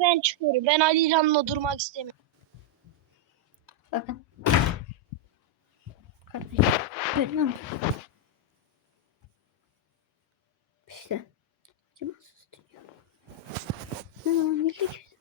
ben çıkıyorum. Ben Ali İlhan'la durmak istemiyorum. Bakın. Kardeşim. Görüyor musun? İşte. Acımasız dünya. Ne zaman geldik?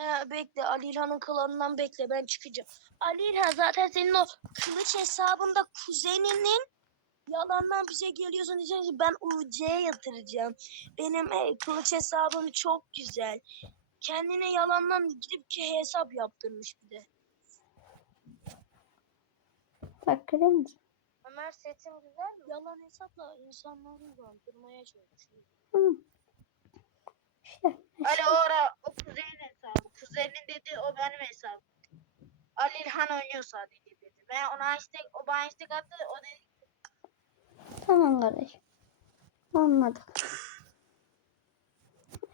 He, bekle Ali İlhan'ın klanından bekle ben çıkacağım. Ali İlhan zaten senin o kılıç hesabında kuzeninin yalandan bize geliyorsun diyeceksin ki ben UC'ye yatıracağım. Benim e, kılıç hesabım çok güzel. Kendine yalandan gidip ki hesap yaptırmış bir de. Bak görüyor musun? Ömer setim güzel mi? Yalan hesapla insanları kandırmaya çalışıyor. Hı. İşte. Ora dedi o benim hesabım. Ali İlhan oynuyor sadece dedi. Ben ona istek, o bana istek attı. O dedi Tamam kardeşim. Anladım.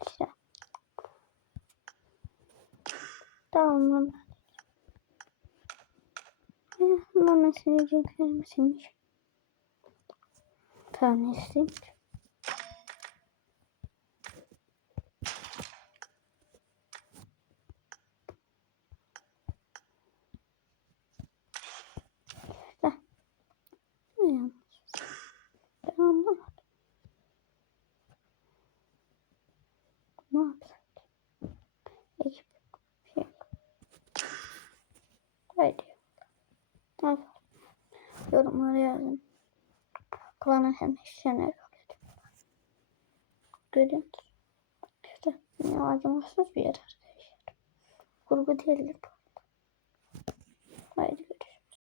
İşte. Tamam Mama sileceklerim silmiş. Tanesi. İşte. Ne yanlış? Ben anlamadım. Ne yapsak? Yok. Şey yok. Haydi. Al. Yorumlara yazın. Hem işlerine musun? İşte ne acımasız bir yer arkadaşlar. Kurgu değildir bu. Haydi